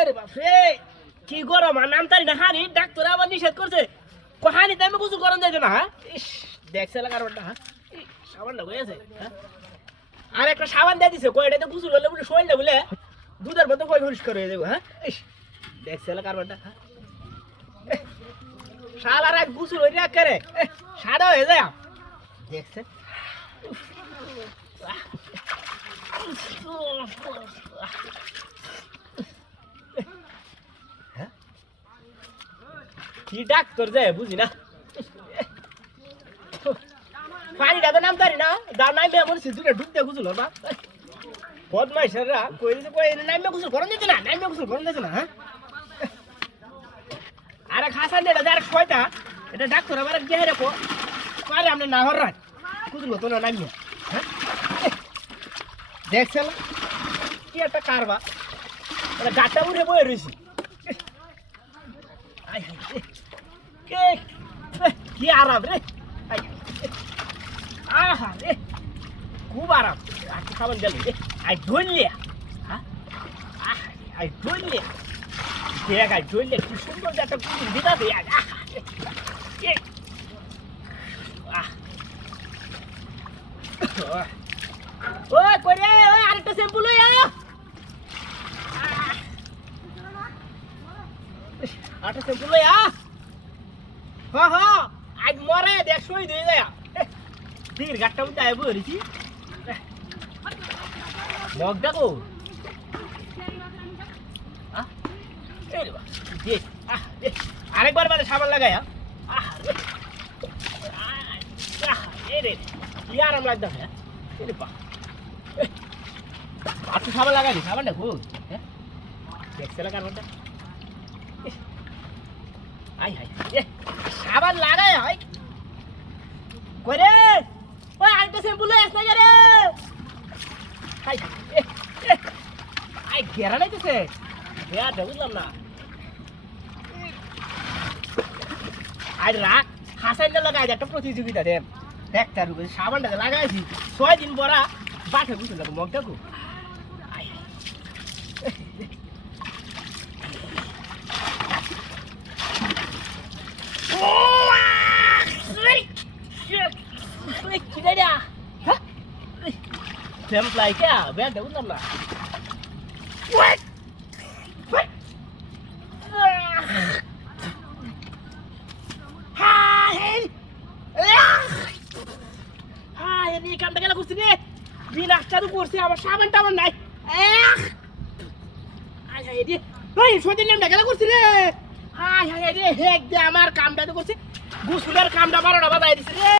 আরে বাপ রে কি গরম আর নামতারি না হানি ডাক্তার আবার নিষেধ করছে হানি টাইমে গোসল করান যাইতো না হ্যাঁ ইস দেখছে না কারণটা হ্যাঁ সাবান না হয়েছে হ্যাঁ আর একটা সাবান দিয়ে দিছে কয়টাতে গোসল হলে বলে শোল না বলে দুধের মতো কয় পরিষ্কার হয়ে যাবো হ্যাঁ ইস দেখছে না কারণটা হ্যাঁ সারা রাত গোসল হয়ে রাখ করে সাদা হয়ে যায় দেখছে কি ডাক্তার যায় বুঝি না পানিটা তো নামতারি না দাও নাইমে এমন সিদ্ধুটা ঢুকতে গুছল বা বদমাইশরা কই দিতে কই নাইমে গুছল করন দিতে না নাইমে গুছল করন দিতে না হ্যাঁ আরে খাসান দেটা যার ছয়টা এটা ডাক্তার আবার গিয়ে রাখো পারে আমরা না হর রাত গুছল তো না নাইমে হ্যাঁ দেখছেন কি একটা কারবা এটা গাটা উড়ে বয়ে রইছি আই কে কি আরাম রে আহা রে খুব আরাম আজকে খাবার গেল রে আই ধরলে হ্যাঁ আই ধরলে দেখ আই ধরলে কি সুন্দর একটা দিদা দে ওই করে ওই আরেকটা শ্যাম্পু লই আয় আরেকটা শ্যাম্পু লই আয় হ্যাঁ হ্যাঁ আজ মরে দেখছই দিয়ে যায় দির গাটটা উঠে আইবো রিছি মগ দেখো এই বাবা দে আরেকবার বাদে সাবান লাগাই রে কি আরাম লাগবে হ্যাঁ রে বাবা আর তো সাবান লাগাই সাবান দেখো হ্যাঁ দেখছে লাগার মধ্যে আই হাই সাবান লাগাই হয় কইরে ওই আরেকটা শ্যাম্পু লই আসনা রে হাই আই গেরা লাইতেছে বেয়া বুঝলাম না আর রাখ হাসাইলে লাগাই একটা প্রতিযোগিতা দেন দেখতার সাবানটা লাগাইছি 6 দিন পরা বাঠে বুঝল মগটাকু Template kya? Biar dah ulam lah. What? What? Hai! Hai, ini kam dah kalau kusini. Bina cadu kursi, apa saban taman naik. Hai, hai dia. Hei, suatu ni dah kalau kusini. Hai, hai dia. Hek dia amar kam dah tu kursi. Gusular kam dah baru dah batai di sini.